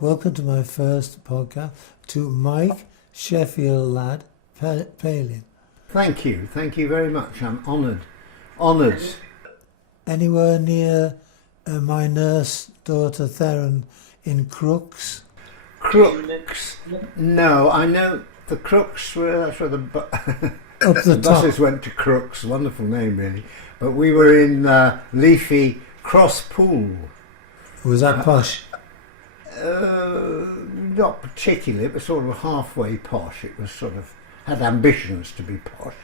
Welcome to my first podcast to Mike, Sheffield lad, Palin. Thank you very much. I'm honoured. Anywhere near my nurse daughter Theron in Crooks? Crooks? No, I know the Crooks were, that's where the Up the top. buses went to Crooks, wonderful name really. But we were in leafy Cross Pool. Was that posh? Not particularly, it was sort of halfway posh. It was sort of, had ambitions to be posh.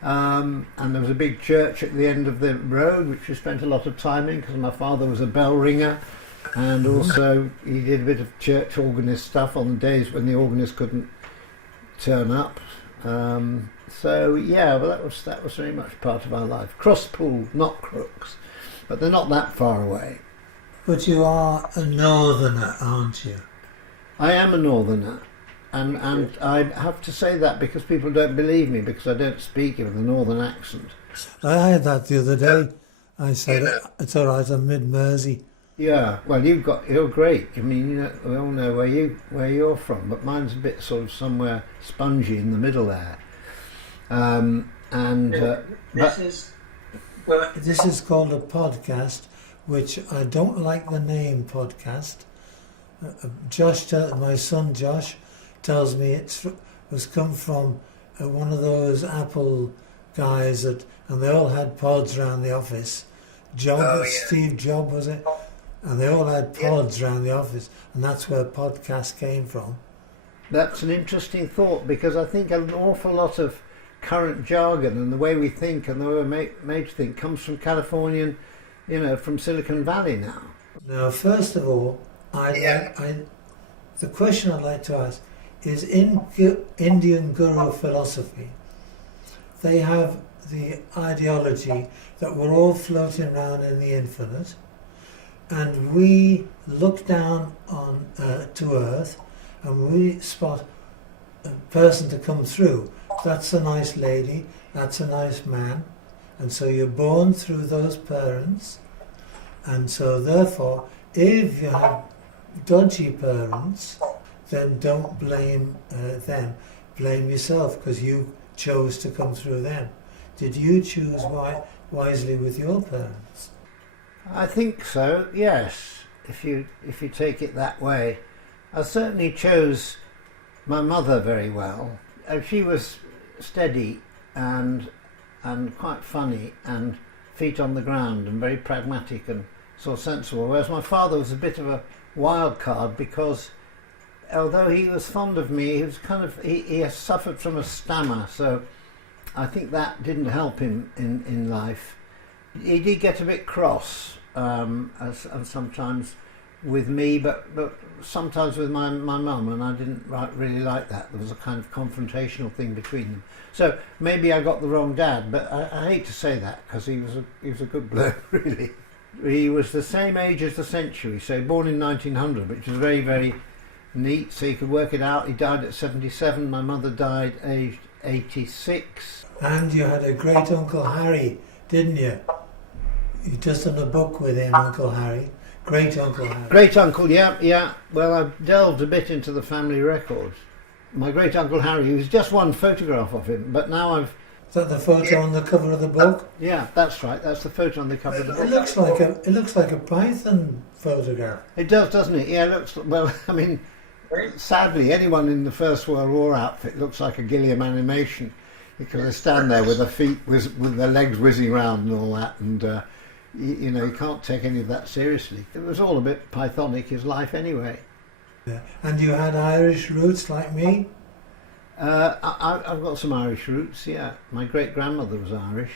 And there was a big church at the end of the road, which we spent a lot of time in, because my father was a bell ringer, and also he did a bit of church organist stuff on the days when the organist couldn't turn up. So yeah, well, that was very much part of our life. Cross Pool, not Crooks, but they're not that far away. But you are a northerner, aren't you? I am a northerner, and I have to say that because people don't believe me because I don't speak with a northern accent. I had that the other day. I said, it's all right, I'm mid-Mersey. Yeah, well, you're great. I mean, you know, we all know where you're from, but mine's a bit sort of somewhere spongy in the middle there. This is called a podcast, which I don't like the name podcast. My son Josh tells me it was come from one of those Apple guys and they all had pods around the office. Steve Jobs was it? And they all had pods around the office, and that's where podcast came from. That's an interesting thought, because I think an awful lot of current jargon and the way we think and the way we're made to think comes from Californian, from Silicon Valley now. Now, first of all, the question I'd like to ask is, in Indian Guru philosophy, they have the ideology that we're all floating around in the infinite, and we look down on to Earth, and we spot a person to come through. That's a nice lady, that's a nice man, and so you're born through those parents, and so therefore, if you have dodgy parents, then don't blame them, blame yourself, because you chose to come through them. Did you choose wisely with your parents? I think so, yes, if you take it that way. I certainly chose my mother very well. She was steady and quite funny and feet on the ground and very pragmatic and sort of sensible, whereas my father was a bit of a wild card, because although he was fond of me, he was he has suffered from a stammer, so I think that didn't help him in life. He did get a bit cross, and sometimes with me, but sometimes with my mum, and I didn't really like that. There was a kind of confrontational thing between them. So maybe I got the wrong dad, but I hate to say that, because he was a good bloke, really. He was the same age as the century, so born in 1900, which was very, very neat, so you could work it out. He died at 77, my mother died aged 86. And you had a great Uncle Harry, didn't you? You just done a book with him, Uncle Harry. Great Uncle Harry. Great Uncle, yeah. Well, I've delved a bit into the family records. My great Uncle Harry, was just one photograph of him, but now I've... Is that the photo on the cover of the book? Yeah, that's right. That's the photo on the cover of the book. It looks like a python photograph. It does, doesn't it? Yeah, it looks... Well, I mean, sadly, anyone in the First World War outfit looks like a Gilliam animation, because they stand there with their feet, with their legs whizzing around and all that, and you can't take any of that seriously. It was all a bit Pythonic, his life anyway. Yeah. And you had Irish roots like me? I've got some Irish roots, yeah. My great-grandmother was Irish.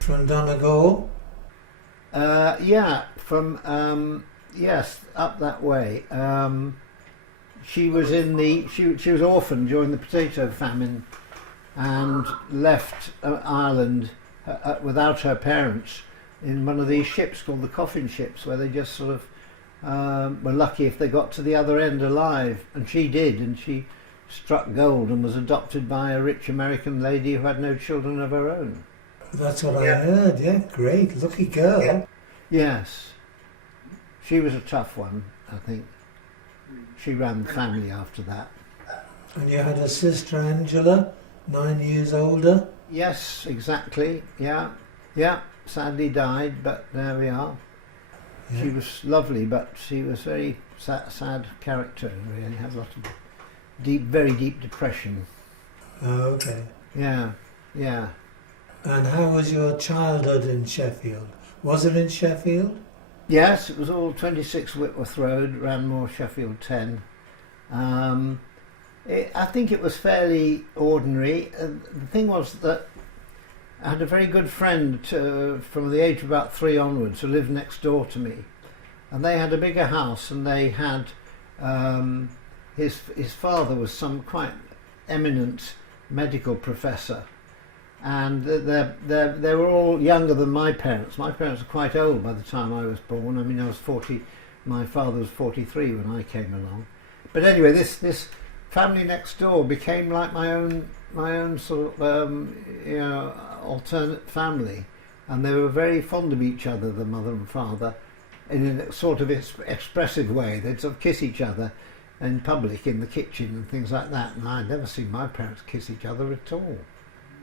From Donegal? Yeah, from, yes, up that way. She was she was orphaned during the potato famine and left Ireland without her parents in one of these ships called the coffin ships, where they just sort of were lucky if they got to the other end alive, and she did, and she struck gold and was adopted by a rich American lady who had no children of her own. That's what I heard, yeah, great, lucky girl. Yes, she was a tough one, I think. she ran the family after that. And you had a sister Angela, 9 years older? Yes, exactly. Yeah. Sadly died, but there we are. Yeah. She was lovely, but she was very sad character. Really had a lot of very deep depression. Oh, okay. Yeah. And how was your childhood in Sheffield? Was it in Sheffield? Yes, it was all 26 Whitworth Road, Ranmore, Sheffield 10. I think it was fairly ordinary. The thing was that I had a very good friend from the age of about 3 onwards who lived next door to me, and they had a bigger house, and they had his father was some quite eminent medical professor, and they were all younger than my parents. My parents were quite old by the time I was born. I mean, I was 40. My father was 43 when I came along. But anyway, this family next door became like my own sort of alternate family, and they were very fond of each other, the mother and father, in a sort of expressive way. They'd sort of kiss each other in public, in the kitchen and things like that, and I'd never seen my parents kiss each other at all.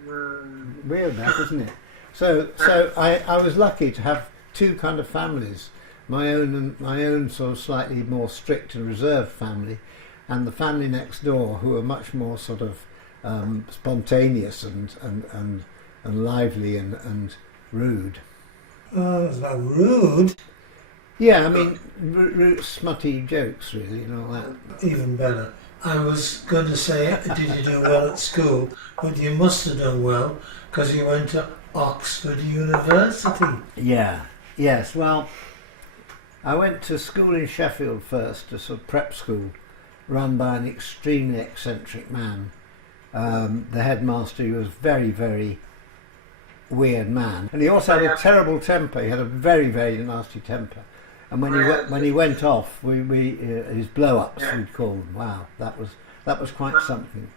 Weird that, isn't it? So I was lucky to have two kind of families, my own and my own sort of slightly more strict and reserved family, and the family next door, who were much more sort of spontaneous and lively and rude. Oh, is that rude? Yeah, I mean, smutty jokes, really, and all that. Even better. I was going to say, did you do well at school? But you must have done well, because you went to Oxford University. Yeah, yes, well, I went to school in Sheffield first, a sort of prep school, run by an extremely eccentric man. The headmaster, he was very, very weird man. And he also had a terrible temper. He had a very, very nasty temper. And when he went off, his blow-ups, we'd call them. Wow, that was quite something.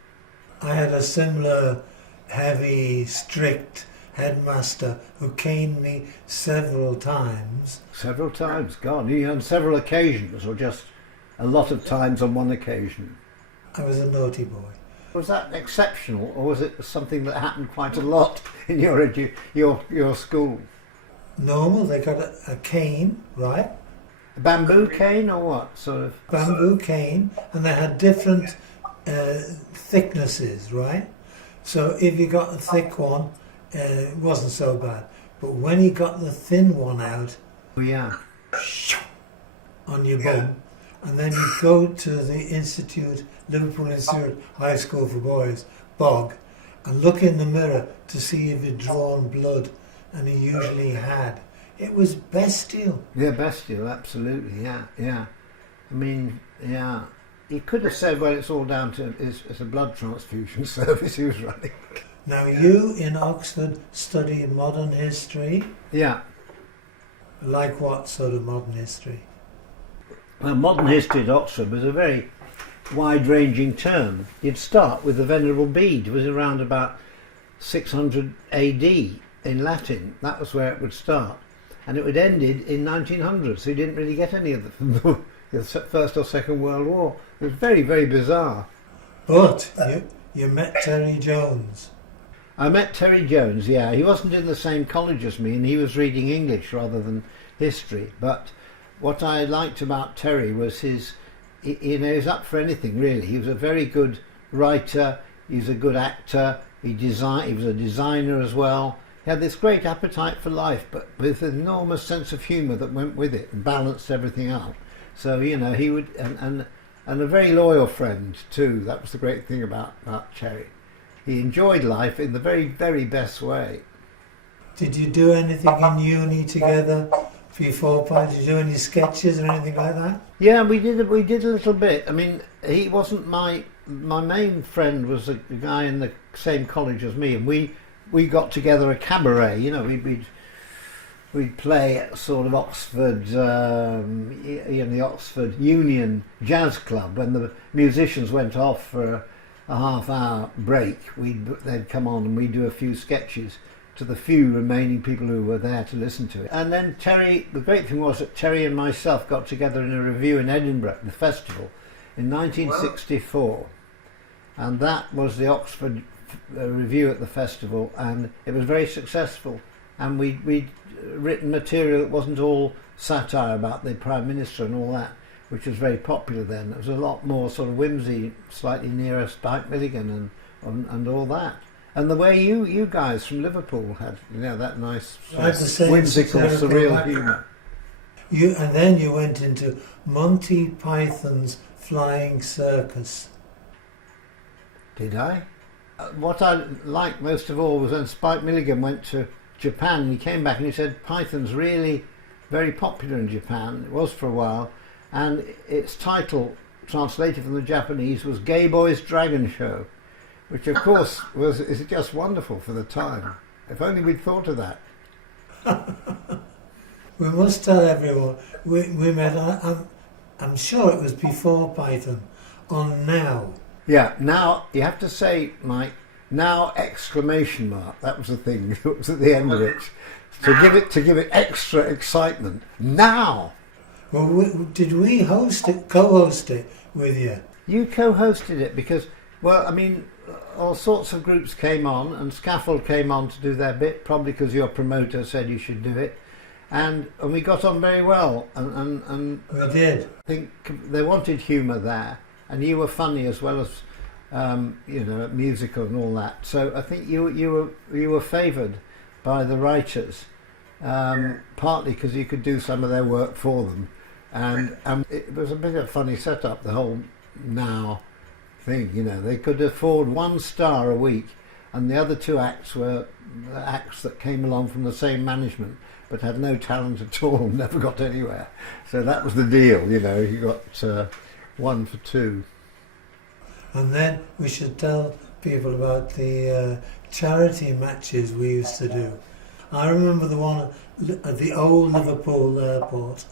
I had a similar heavy, strict headmaster who caned me several times. Several times? God, you on several occasions, or just a lot of times on one occasion? I was a naughty boy. Was that exceptional, or was it something that happened quite a lot in your school? Normal, they got a cane, right? A bamboo cane, or what sort of? Bamboo cane, and they had different thicknesses, right? So if you got a thick one, it wasn't so bad. But when he got the thin one out, Oh yeah. on your bum, and then you go to the Liverpool Institute High School for Boys, Bog, and look in the mirror to see if he'd drawn blood, and he usually had. It was bestial. Yeah, bestial, absolutely, yeah. I mean, yeah. He could have said, well, it's all down to it's a blood transfusion service he was running. Now you in Oxford studied modern history? Yeah. Like what sort of modern history? Well, modern history at Oxford was a very wide-ranging term. You'd start with the Venerable Bede. It was around about 600 AD in Latin. That was where it would start. And it would end in 1900, so you didn't really get any of the First or Second World War. It was very, very bizarre. But you met Terry Jones. I met Terry Jones, yeah. He wasn't in the same college as me, and he was reading English rather than history. But what I liked about Terry was he was up for anything, really. He was a very good writer, he was a good actor, he was a designer as well. He had this great appetite for life, but with an enormous sense of humour that went with it and balanced everything out. So, he would, and a very loyal friend too. That was the great thing about Terry. He enjoyed life in the very, very best way. Did you do anything in uni together before? Did you do any sketches or anything like that? Yeah, we did a little bit. I mean, he wasn't my main friend. Was a guy in the same college as me, and we got together a cabaret. We'd play at sort of Oxford, the Oxford Union Jazz Club. When the musicians went off for a half-hour break, they'd come on and we'd do a few sketches. to the few remaining people who were there to listen to it. And then Terry, the great thing was that Terry and myself got together in a review in Edinburgh, the festival, in 1964. And that was the Oxford review at the festival, and it was very successful. And we'd written material that wasn't all satire about the Prime Minister and all that, which was very popular then. There was a lot more sort of whimsy, slightly nearer Spike Milligan and all that. And the way you guys from Liverpool had, that nice whimsical, surreal humour. And then you went into Monty Python's Flying Circus. Did I? What I liked most of all was when Spike Milligan went to Japan, and he came back and he said Python's really very popular in Japan. It was for a while, and its title, translated from the Japanese, was Gay Boys Dragon Show, which of course is just wonderful for the time. If only we'd thought of that. We must tell everyone we met. I'm sure it was before Python on Now. Yeah, Now, you have to say, Mike, Now exclamation mark. That was the thing. It was at the end of it. To give it extra excitement. Now. Well, did we co-host it with you? You co-hosted it because, well, I mean, all sorts of groups came on, and Scaffold came on to do their bit, probably because your promoter said you should do it, and we got on very well. And we did. I think they wanted humour there, and you were funny as well as musical and all that. So I think you were favoured by the writers, partly because you could do some of their work for them, and it was a bit of a funny setup, the whole Now thing. They could afford 1 star a week, and the other 2 acts were acts that came along from the same management but had no talent at all, never got anywhere. So that was the deal. You got 1 for 2. And then we should tell people about the charity matches we used to do. I remember the one at the old Liverpool airport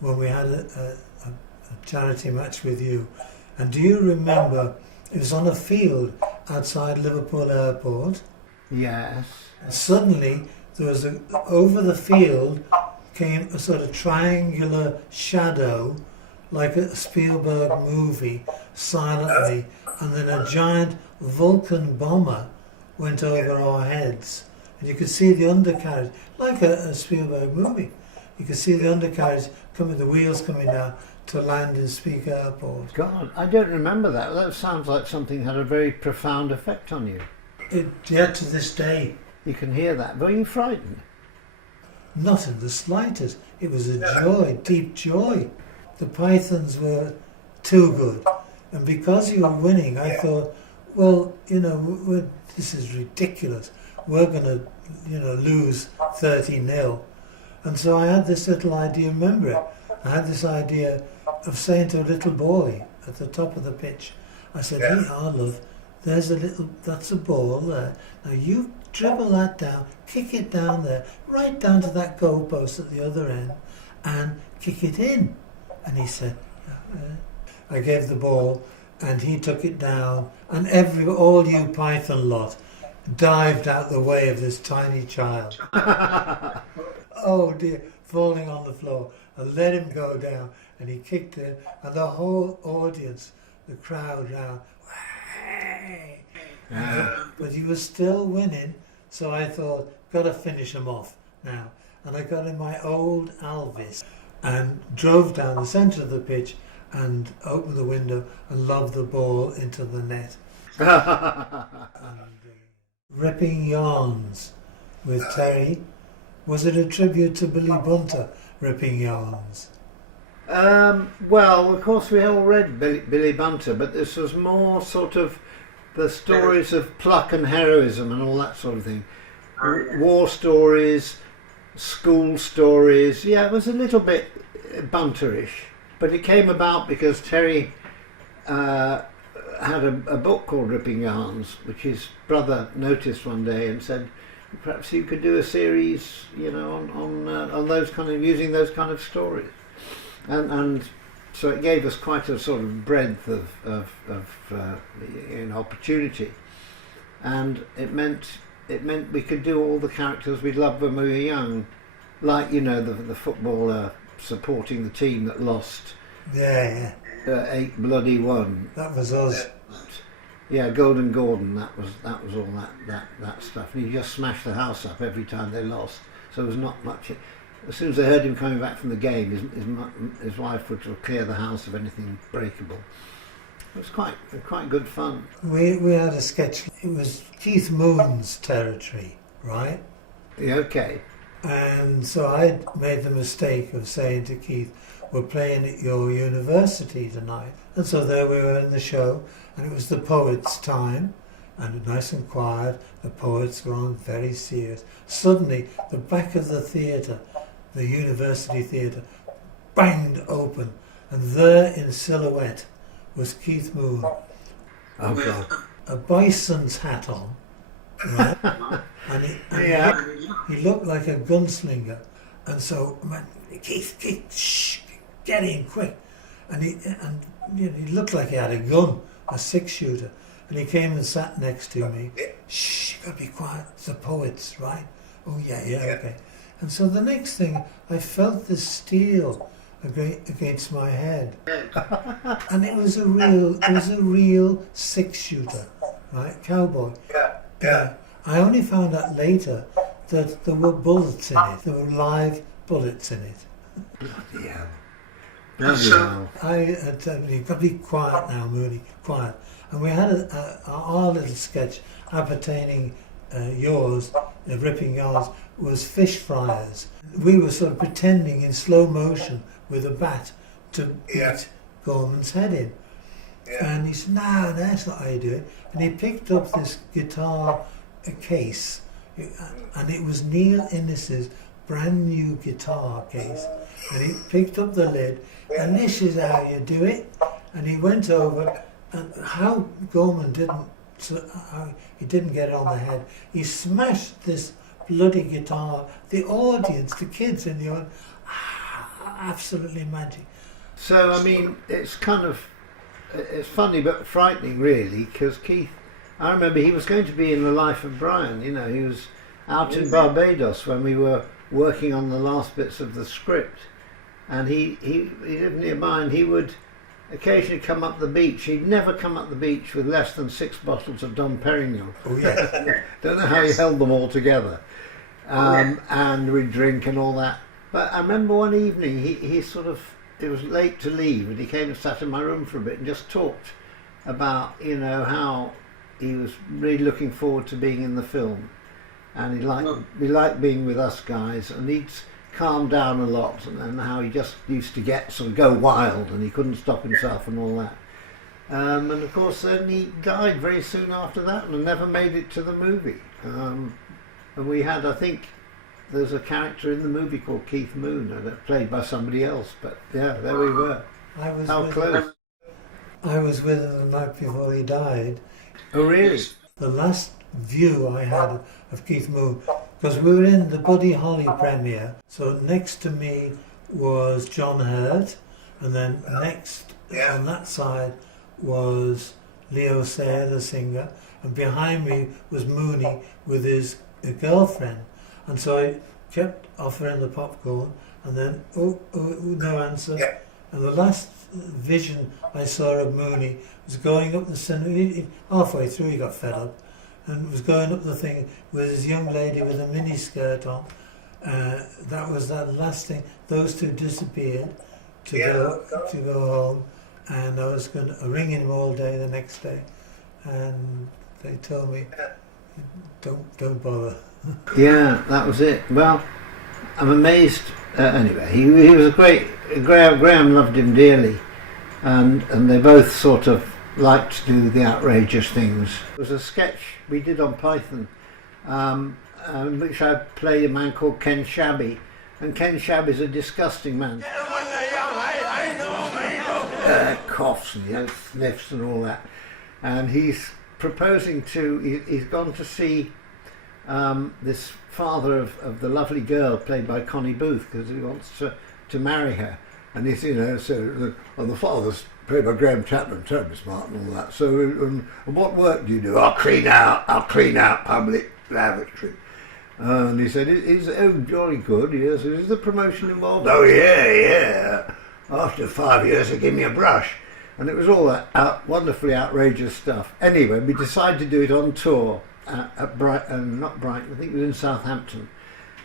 when we had a charity match with you. And do you remember, it was on a field outside Liverpool airport. Yes. And suddenly there was over the field came a sort of triangular shadow, like a Spielberg movie, silently, and then a giant Vulcan bomber went over our heads, and you could see the undercarriage, like a Spielberg movie. You could see the undercarriage coming, the wheels coming down to land in Speke Airport. God, I don't remember that. That sounds like something had a very profound effect on you. Yet to this day. You can hear that. Were you frightened? Not in the slightest. It was a joy, deep joy. The Pythons were too good. And because you were winning, I thought, well, this is ridiculous. We're going to, lose 30-0. And so I had this little idea, remember it? I had this idea of saying to a little boy at the top of the pitch, I said, hey, Arlov, that's a ball there. Now you dribble that down, kick it down there, right down to that goalpost at the other end, and kick it in. And he said, I gave the ball, and he took it down, and all you Python lot dived out the way of this tiny child. Oh dear, falling on the floor, and let him go down, and he kicked it, and the whole audience, the crowd now, but he was still winning, so I thought, got to finish him off now. And I got in my old Alvis and drove down the centre of the pitch and opened the window and lobbed the ball into the net. Ripping Yarns with Terry. Was it a tribute to Billy Bunter, Ripping Yarns? Well, of course we all read Billy Bunter, but this was more sort of the stories of pluck and heroism and all that sort of thing. War stories, school stories. Yeah, it was a little bit Bunterish, but it came about because Terry had a book called Ripping Yarns, which his brother noticed one day and said, perhaps you could do a series, on those kind of, using those kind of stories, and so it gave us quite a sort of breadth of opportunity, and it meant it meant we could do all the characters we loved when we were young, like the footballer supporting the team that lost. Yeah. 8-1. That was us. Yeah, Golden Gordon. That was all that stuff. And he just smashed the house up every time they lost. So there was not much. As soon as they heard him coming back from the game, his wife would sort of clear the house of anything breakable. It was quite good fun. We had a sketch. It was Keith Moon's territory, right? Yeah, okay. And so I made the mistake of saying to Keith, "We're playing at your university tonight." And so there we were in the show, and it was the poets' time, and nice and quiet. The poets were on, very serious. Suddenly, the back of the theatre, the university theatre, banged open, and there in silhouette was Keith Moon. Oh God! A bison's hat on, right? He looked like a gunslinger, and so I went, Keith, shh, get in quick. And he looked like he had a gun, a 6-shooter, and he came and sat next to me. Shh, you gotta be quiet. It's the poets, right? Oh yeah, okay. And so the next thing, I felt this steel against my head, and it was a real 6-shooter, right, cowboy. Yeah. I only found out later that there were bullets in it. There were live bullets in it. Bloody hell. Bloody hell. I said, "You've got to be quiet now, Mooney, quiet." And we had our little sketch appertaining yours, ripping yours, was fish fryers. We were sort of pretending in slow motion with a bat to beat Gorman's head in. And he said, no, that's not how you do it. And he picked up this guitar case, and it was Neil Innes's brand new guitar case. And he picked up the lid, and this is how you do it. And he went over, and how Gorman didn't get it on the head. He smashed this bloody guitar. The audience, the kids in the audience, absolutely magic. So I mean, it's funny but frightening, really, because Keith, I remember he was going to be in The Life of Brian. He was out in Barbados when we were working on the last bits of the script, and he lived nearby, and he would occasionally come up the beach. He'd never come up the beach with less than 6 bottles of Dom Perignon. Oh yeah. Don't know how he held them all together. And we'd drink and all that. But I remember one evening he it was late to leave, and he came and sat in my room for a bit and just talked about how he was really looking forward to being in the film, and he liked being with us guys, and he'd calmed down a lot, and how he just used to go wild, and he couldn't stop himself and all that. And of course then he died very soon after that, and never made it to the movie. And we had, I think, there's a character in the movie called Keith Moon, played by somebody else, but yeah, there we were. How close. I was with him the night before he died. Oh really? The last view I had of Keith Moon, because we were in the Buddy Holly premiere, so next to me was John Hurt, and then next on that side was Leo Sayer, the singer, and behind me was Mooney with his girlfriend. And so I kept offering the popcorn, and then no answer. And the last vision I saw of Mooney was going up the cinema. Halfway through he got fed up, and was going up the thing with his young lady with a mini skirt on. That was that last thing. Those two disappeared to go home, and I was ringing him all day the next day, and they told me, don't bother. Yeah, that was it. Well, I'm amazed. Anyway, he was a great. Graham loved him dearly, and they both sort of liked to do the outrageous things. It was a sketch we did on Python, in which I played a man called Ken Shabby, and Ken Shabby's a disgusting man. Coughs and sniffs and all that, and he's proposing he's gone to see this father of the lovely girl played by Connie Booth, because he wants to marry her, and he's so the father's played by Graham Chapman, terribly smart and all that. So and what work do you do? I'll clean out public lavatory. And he said, is oh, jolly good, yes. Is the promotion involved? Oh, yeah. After 5 years, they gave me a brush. And it was all that wonderfully outrageous stuff. Anyway, we decided to do it on tour at Brighton, not Brighton, I think it was in Southampton.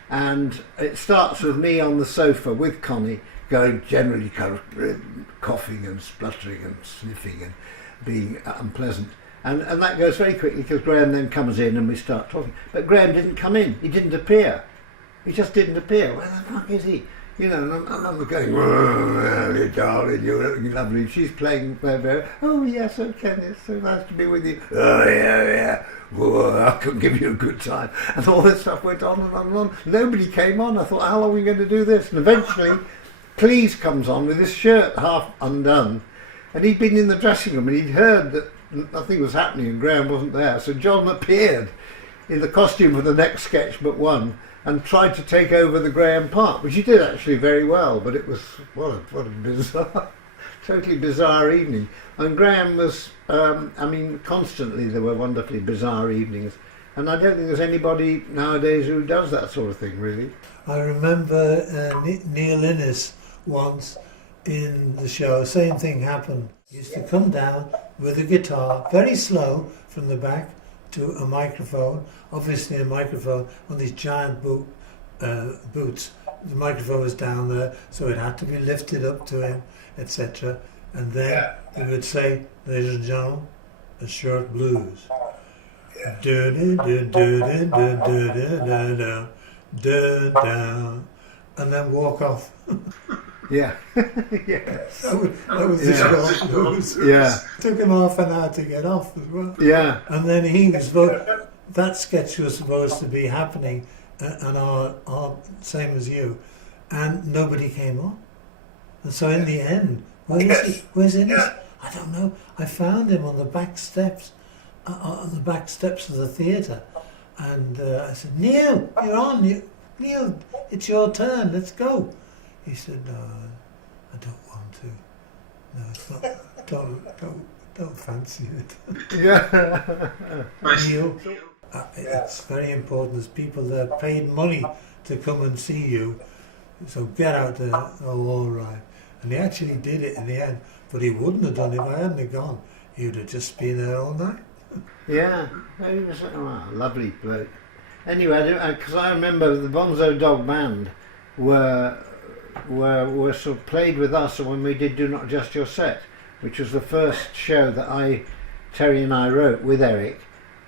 And it starts with me on the sofa with Connie, going generally kind of coughing and spluttering and sniffing and being unpleasant. And that goes very quickly because Graham then comes in and we start talking. But Graham didn't come in. He didn't appear. He just didn't appear. Where the fuck is he? You know, and I'm going, oh, darling, you're looking lovely. She's playing, oh yes, okay, it's so nice to be with you. Oh yeah. Whoa, I couldn't give you a good time. And all this stuff went on and on and on. Nobody came on. I thought, how long are we going to do this? And eventually, Cleese comes on with his shirt half undone. And he'd been in the dressing room and he'd heard that nothing was happening and Graham wasn't there. So John appeared in the costume for the next sketch but one and tried to take over the Graham part, which he did actually very well, but it was, what a bizarre, totally bizarre evening. And Graham was, constantly there were wonderfully bizarre evenings. And I don't think there's anybody nowadays who does that sort of thing, really. I remember Neil Innes once in the show, same thing happened. He used to come down with a guitar, very slow, from the back to a microphone, obviously a microphone on these giant boots. The microphone was down there, so it had to be lifted up to him, etc. And then he would say, ladies and gentlemen, a short blues. And then walk off. Yeah. That was the short blues. Yeah. Took him half an hour to get off as well. Yeah. And then that sketch was supposed to be happening, and our same as you, and nobody came on. And so in the end, where's Innes? I don't know. I found him on the back steps, of the theatre, and I said, Neil, you're on. Neil, it's your turn. Let's go. He said, no, I don't want to. No, it's not. Don't fancy it. Yeah. Neil, it's very important. There's people that paid money to come and see you, so get out there. Oh, all right. And he actually did it in the end, but he wouldn't have done it if I hadn't have gone. He would have just been there all night. Yeah, he was a lovely bloke. Anyway, because I remember the Bonzo Dog Band were sort of played with us when we did Do Not Adjust Your Set, which was the first show that Terry and I wrote with Eric,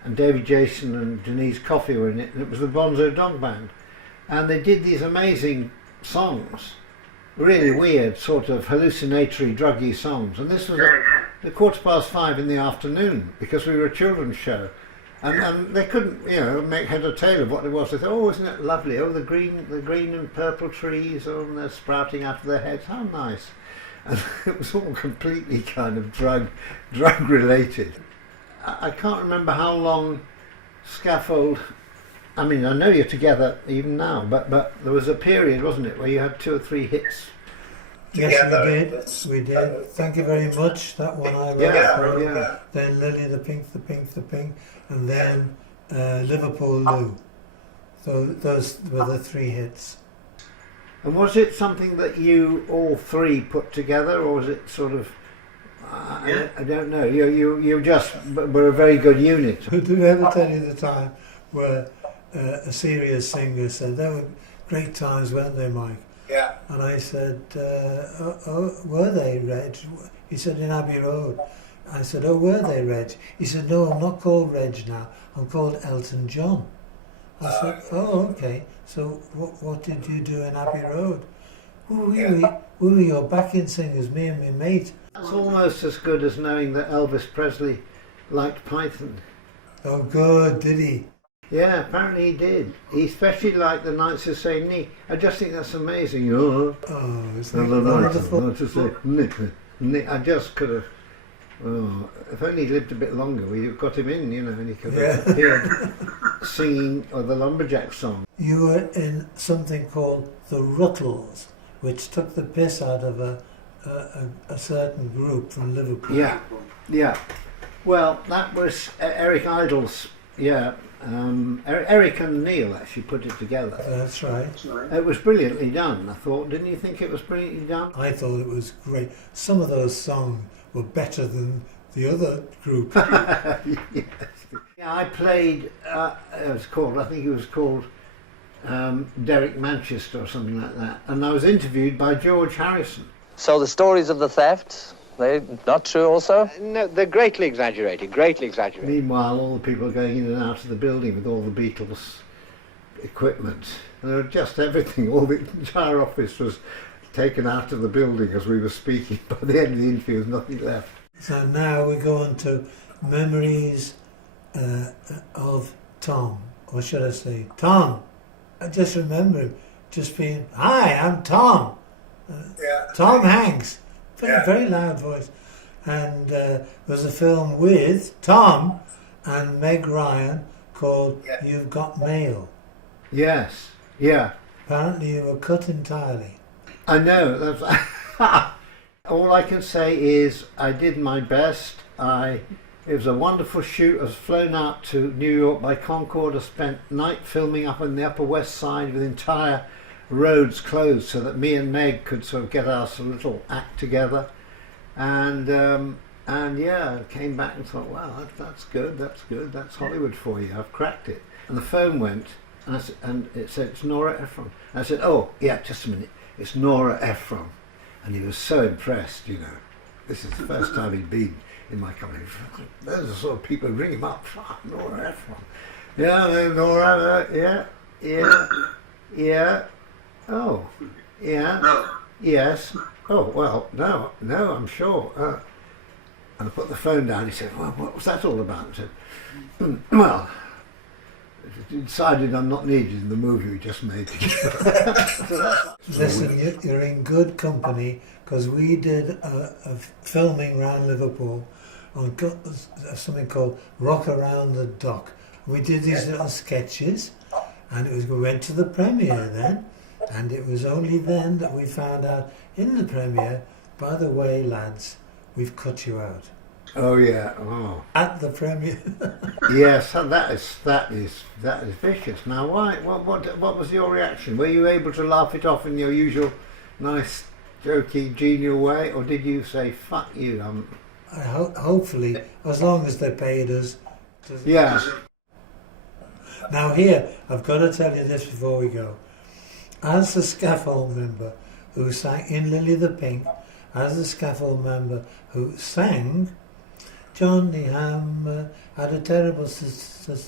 and David Jason and Denise Coffey were in it, and it was the Bonzo Dog Band. And they did these amazing songs, really weird, sort of hallucinatory, druggy songs. And this was at 5:15 in the afternoon, because we were a children's show. And they couldn't, make head or tail of what it was. They thought, oh, isn't it lovely? Oh, the green and purple trees, oh, and they're sprouting out of their heads. How nice. And it was all completely kind of drug related. I can't remember how long Scaffold, I mean, I know you're together even now, but there was a period, wasn't it, where you had 2 or 3 hits? Yes, we did. Thank you very much. That one I wrote. Yeah. Then Lily, the Pink, and then Liverpool Lou. So those were the 3 hits. And was it something that you all 3 put together, or was it sort of? I don't know. You just were a very good unit. Did I ever tell you the time where a serious singer said, "They were great times, weren't they, Mike?" Yeah. And I said, were they, Reg? He said, in Abbey Road. I said, oh, were they, Reg? He said, no, I'm not called Reg now. I'm called Elton John. I said, oh, okay. So what did you do in Abbey Road? We were your backing singers, me and my mate. That's almost as good as knowing that Elvis Presley liked Python. Oh, good, did he? Yeah, apparently he did. He especially liked the Knights of St. Nick. I just think that's amazing. Oh, isn't it wonderful? Nick. I just could have. Oh, if only he lived a bit longer, we got him in, and he could have appeared singing the Lumberjack song. You were in something called the Ruttles, which took the piss out of a certain group from Liverpool. Yeah. Well, that was Eric Idle's yeah. Eric and Neil actually put it together. That's right. It was brilliantly done, I thought. Didn't you think it was brilliantly done? I thought it was great. Some of those songs were better than the other group. Yes. Yeah, I played, it was called, I think it was called Derek Manchester or something like that. And I was interviewed by George Harrison. So the stories of the theft, they're not true also? No, they're greatly exaggerated, greatly exaggerated. Meanwhile, all the people are going in and out of the building with all the Beatles equipment. And there was just everything, all the entire office was taken out of the building as we were speaking. By the end of the interview, there was nothing left. So now we go on to memories of Tom, or should I say Tom. I just remember him just being, "Hi, I'm Tom." Tom Hanks, very loud voice. And there was a film with Tom and Meg Ryan called You've Got Mail. Yes, yeah. Apparently you were cut entirely. I know. That's all I can say is I did my best. It was a wonderful shoot. I was flown out to New York by Concorde. I spent night filming up on the Upper West Side with entire roads closed so that me and Meg could sort of get our sort of little act together. And yeah, I came back and thought, wow, that's good, that's Hollywood for you. I've cracked it. And the phone went, and it said, it's Nora Ephron. And I said, oh, yeah, just a minute. It's Nora Ephron. And he was so impressed, you know. This is the first time he'd been in my company. Those are the sort of people who ring him up. Oh, Nora Ephron. Yeah, Nora, yeah. Oh, yeah. No. Yes. Oh, well, no, I'm sure. And I put the phone down. He said, well, what was that all about? I said, well, I decided I'm not needed in the movie we just made together. Listen, you're in good company, because we did a filming around Liverpool on something called Rock Around the Dock. We did these little sketches, and we went to the premiere then, and it was only then that we found out in the premiere, by the way, lads, we've cut you out. Oh yeah. Oh. At the premiere. Yes, that is vicious. Now, why? What was your reaction? Were you able to laugh it off in your usual nice, jokey, genial way, or did you say "fuck you"? Hopefully, as long as they paid us. Yeah. Now here, I've got to tell you this before we go. As the scaffold member who sang in Lily the Pink, as the scaffold member who sang, Johnny Hammer had a terrible stammer.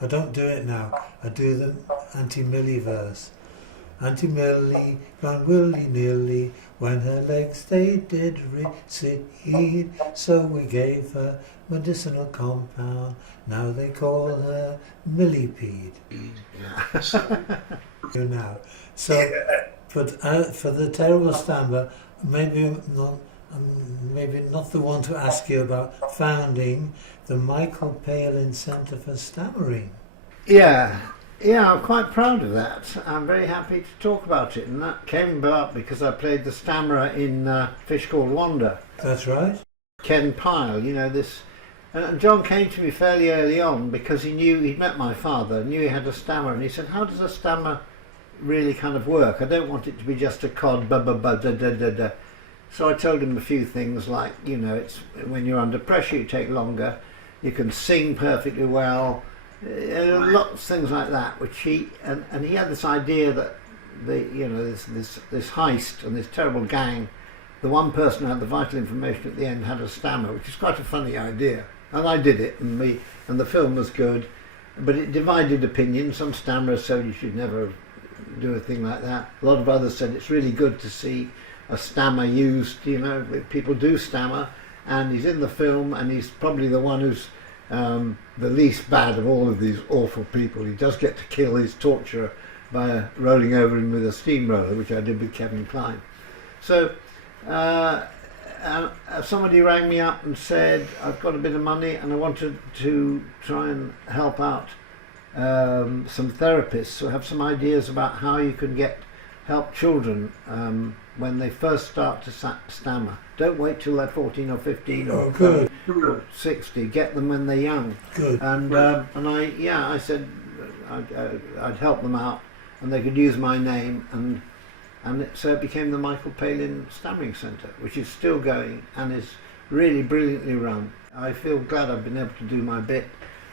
I don't do it now. I do the Auntie Millie verse. Auntie Millie gone willy-nilly when her legs they did recede, so we gave her medicinal compound. Now they call her Millipede. Now, so, but for the terrible stammer, maybe not the one to ask you about founding the Michael Palin Centre for Stammering. Yeah, I'm quite proud of that. I'm very happy to talk about it, and that came about because I played the stammerer in Fish Called Wanda. That's right. Ken Pyle, you know this. And John came to me fairly early on because he knew he'd met my father, knew he had a stammer, and he said, "How does a stammer really kind of work? I don't want it to be just a cod, ba ba ba da da da da." So I told him a few things like, you know, it's when you're under pressure, you take longer. You can sing perfectly well. Lots of things like that, which he had this idea that this heist and this terrible gang, the one person who had the vital information at the end had a stammer, which is quite a funny idea. And I did it, and the film was good, but it divided opinion. Some stammerers said you should never do a thing like that. A lot of others said it's really good to see a stammer used. You know, people do stammer, and he's in the film, and he's probably the one who's the least bad of all of these awful people. He does get to kill his torturer by rolling over him with a steamroller, which I did with Kevin Kline. So somebody rang me up and said, I've got a bit of money and I wanted to try and help out some therapists who have some ideas about how you can get help children when they first start to stammer. Don't wait till they're 14 or 15 or, good. Or 60. Get them when they're young. Good. And I said I'd help them out, and they could use my name, so it became the Michael Palin Stammering Centre, which is still going and is really brilliantly run. I feel glad I've been able to do my bit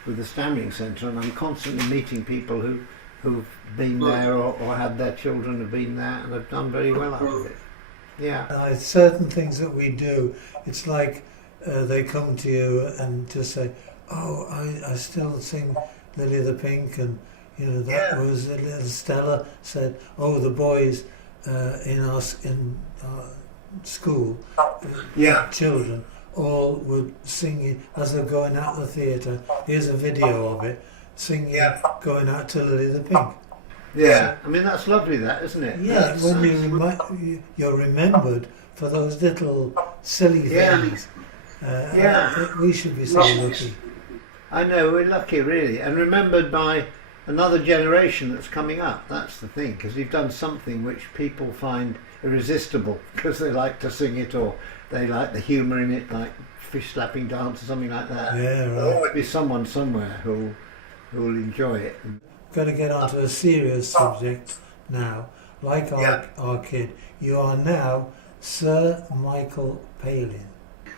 with the Stammering Centre, and I'm constantly meeting people who've been there or had their children have been there and have done very well out of it. Yeah. Certain things that we do, it's like they come to you and just say, "Oh, I still sing Lily the Pink," and that was little Stella said, "Oh, the boys in our school, children." All would sing it as they're going out the theatre. Here's a video of it, singing, going out to Lily the Pink. Yeah, I mean that's lovely, that, isn't it? Yeah, when you're remembered for those little silly things. We should be so lucky. I know, we're lucky really, and remembered by another generation that's coming up. That's the thing, because you've done something which people find irresistible because they like to sing it, or they like the humour in it, like fish slapping dance or something like that. Yeah, right. There'll always be someone somewhere who'll enjoy it. Going to get onto a serious subject now. Like our kid, you are now Sir Michael Palin.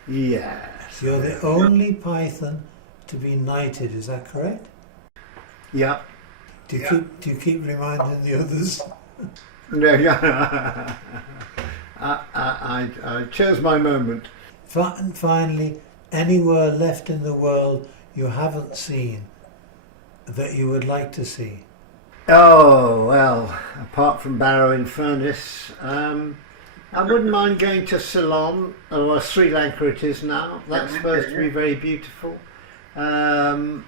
Yes. You're the only Python to be knighted. Is that correct? Yeah. Do you keep reminding the others? No. I chose my moment. And finally, anywhere left in the world you haven't seen that you would like to see? Oh, well, apart from Barrow-in-Furness, I wouldn't mind going to Ceylon, or Sri Lanka it is now. That's supposed to be very beautiful. The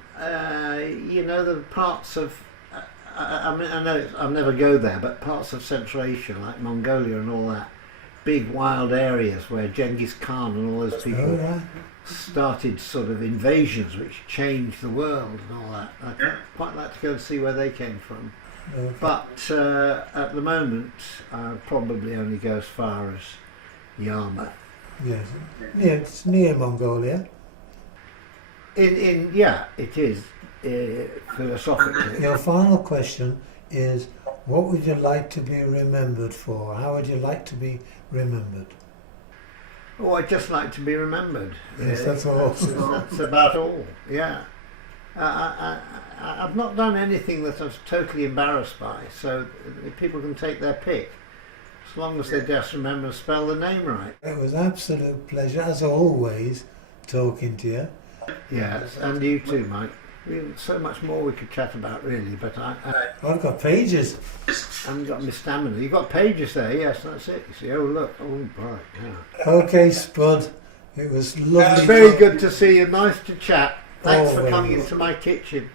parts of, I know I'll never go there, but parts of Central Asia, like Mongolia and all that, big wild areas where Genghis Khan and all those people started sort of invasions which changed the world and all that. I'd quite like to go and see where they came from. Okay. But at the moment, I'll probably only go as far as Yarmouth. Yes, it's near Mongolia. It is philosophically. Your final question is, what would you like to be remembered for? How would you like to be remembered? Oh, I'd just like to be remembered. Yes, that's all. That's about all. Yeah. I've not done anything that I was totally embarrassed by, so people can take their pick, as long as they just remember to spell the name right. It was an absolute pleasure, as always, talking to you. Yes, and you too, Mike. So much more we could chat about, really, but I've got pages. I haven't got my stamina. You've got pages there, yes, that's it. You see, oh look, oh right, yeah. Okay, Spud, it was lovely. Very good to see you, nice to chat. Thanks for Always. coming into my kitchen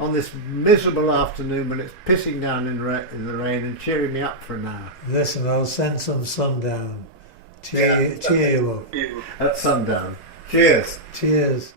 on this miserable afternoon when it's pissing down in the rain and cheering me up for an hour. Listen, I'll send some sundown. Cheer you up. At sundown. Cheers. Cheers.